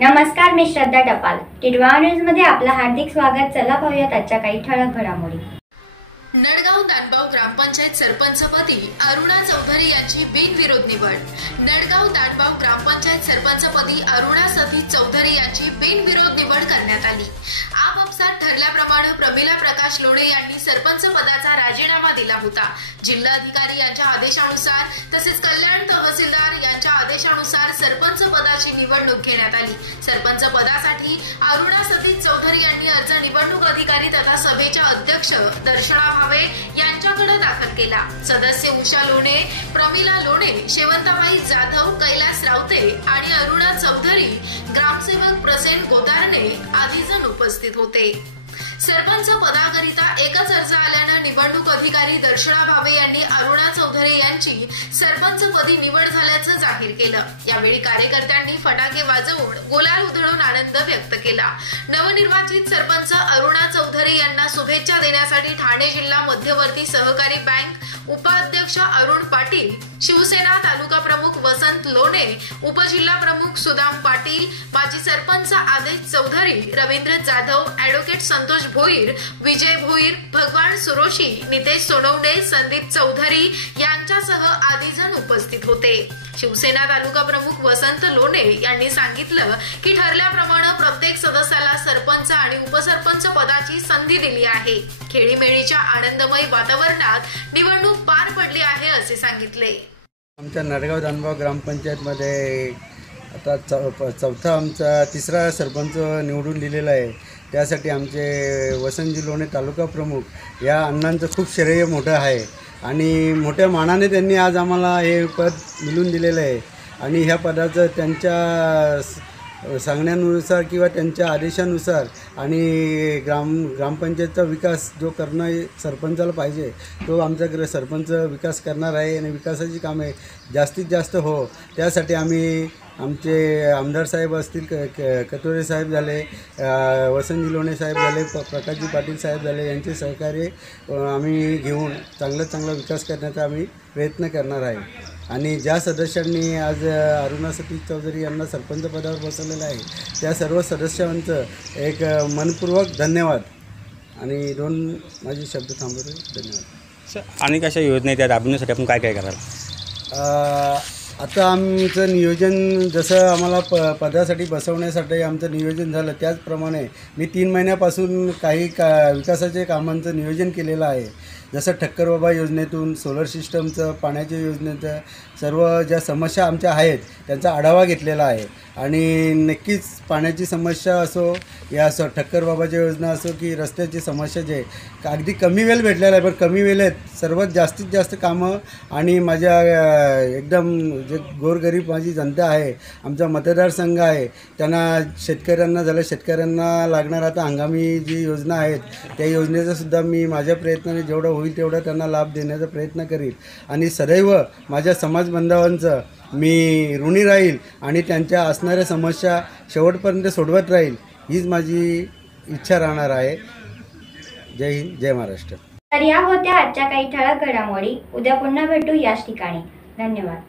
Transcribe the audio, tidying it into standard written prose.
नमस्कार, मी श्रद्धा टपाल. टिडवा न्यूज मध्ये आपलं हार्दिक स्वागत. चला पाहूयात आजच्या काही ठळक घडामोडी. नडगाव दानगाव ग्रामपंचायत सरपंचपदी अरुणा चौधरी यांची बिनविरोध निवड. नडगाव दानगाव ग्रामपंचायत सरपंचपदी अरुणा सतीश चौधरी यांची बिनविरोध निवड करण्यात आली. आपापसात ठरल्याप्रमाणे प्रमिला प्रकाश लोणे यांनी सरपंच पदाचा राजीनामा दिला होता. जिल्हाधिकारी यांच्या आदेशानुसार तसेच कल्याण तहसीलदार यांच्या आदेशानुसार सरपंच पदाची निवडणूक घेण्यात आली. सरपंच पदासाठी अरुणा सतीश चौधरी यांनी अर्ज निवडणूक अधिकारी तथा सभेच्या अध्यक्ष दर्शना भावे यांच्याकडे दाखल केला. सदस्य उषा लोणे, प्रमिला लोणे, शेवंताबाई जाधव, कैलास रावते आणि अरुणा चौधरी, ग्रामसेवक प्रसेन गोदारणे आदी जण उपस्थित होते. सरपंच पदाकरिता एकच अर्ज आल्याने निवडणूक अधिकारी दर्शना भावे यांनी अरुणा चौधरी यांची सरपंचपदी निवड झाल्याचं जाहीर केलं. यावेळी कार्यकर्त्यांनी फटाके वाजवून गुलाल उधळून आनंद व्यक्त केला. नवनिर्वाचित सरपंच अरुणा चौधरी यांना शुभेच्छा देण्यासाठी ठाणे जिल्हा मध्यवर्ती सहकारी बँक उपाध्यक्ष अरुण पाटील, शिवसेना तालुका प्रमुख वसंत लोणे, उपजिल्हा प्रमुख सुदाम पाटील, माजी सरपंच आदेश चौधरी, रवींद्र जाधव, ॲडव्होकेट संतोष भोईर, विजय भोईर, भगवान सुरोशी, नितेश सोनवणे, संदीप चौधरी यांच्यासह आदी जण उपस्थित होते. शिवसेना तालुका प्रमुख वसंत लोणे यांनी सांगितलं की ठरल्याप्रमाणे प्रत्येक सदस्याला सरपंच आणि उपसरपंच पदाची संधी दिली आहे. खेळीमेळीच्या आनंदमय वातावरणात निवडणूक पार पडली आहे असे सांगितले. आमच्या नडगाव दानगाव ग्रामपंचायतमध्ये आता चौथा आमचा तिसरा सरपंच निवडून दिलेला आहे. त्यासाठी आमचे वसंतजी लोणे तालुका प्रमुख या अण्णांचं खूप श्रेय मोठं आहे आणि मोठ्या मानाने त्यांनी आज आम्हाला हे पद मिळवून दिलेलं आहे. आणि ह्या पदाचं त्यांच्या सांगण्यानुसार किंवा त्यांच्या आदेशानुसार आणि ग्रामपंचायतचा विकास जो करणं सरपंचाला पाहिजे तो आमचा सरपंच विकास करणार आहे आणि विकासाची कामे जास्तीत जास्त हो त्यासाठी आम्ही आमचे आमदार साहेब असतील, कतोरे साहेब झाले, वसंतजी लोणे साहेब झाले, प्रकाशजी पाटील साहेब झाले, यांचे सहकार्य आम्ही घेऊन चांगला विकास करण्याचा आम्ही प्रयत्न करणार आहे. आणि ज्या सदस्यांनी आज अरुणा सतीश चौधरी यांना सरपंच पदावर बसवलेलं आहे त्या सर्व सदस्यांचं एक मनपूर्वक धन्यवाद. आणि दोन माझे शब्द थांबवतो. धन्यवाद. आणि कशा योजना त्या राबवण्यासाठी आपण काय कराल? आता आमचं नियोजन जसं आम्हाला पदासाठी बसवण्यासाठी आमचं नियोजन झालं त्याचप्रमाणे मी 3 महिन्यापासून काही विकासाचे कामांचं नियोजन केलेलं आहे. जसं ठक्कर बाबा योजनेतून सोलर सिस्टमचं, पाण्याच्या योजनेचं सर्व ज्या समस्या आमच्या आहेत त्यांचा आढावा घेतलेला आहे. आणि नक्कीच पाण्याची समस्या असो या ठक्कर बाबाच्या योजना असो की रस्त्याची समस्या जे अगदी कमी वेळ भेटलेला आहे पण कमी वेळेत सर्वात जास्तीत जास्त कामं आणि माझ्या एकदम जे गोरगरीब माझी जनता आहे, आमचा मतदारसंघ आहे, त्यांना शेतकऱ्यांना लागणार आता हंगामी जी योजना आहेत त्या योजनेचासुद्धा मी माझ्या प्रयत्नाने जेवढं होईल तेवढा त्यांना लाभ देण्याचा प्रयत्न करील. आणि सदैव माझ्या समाज बांधवांचं मी ऋणी राहील आणि त्यांच्या असणाऱ्या समस्या शेवटपर्यंत सोडवत राहील हीच माझी इच्छा राहणार आहे. जय हिंद, जय महाराष्ट्र. तर या होत्या आजच्या काही ठळक घडामोडी. उद्या पुन्हा भेटू याच ठिकाणी. धन्यवाद.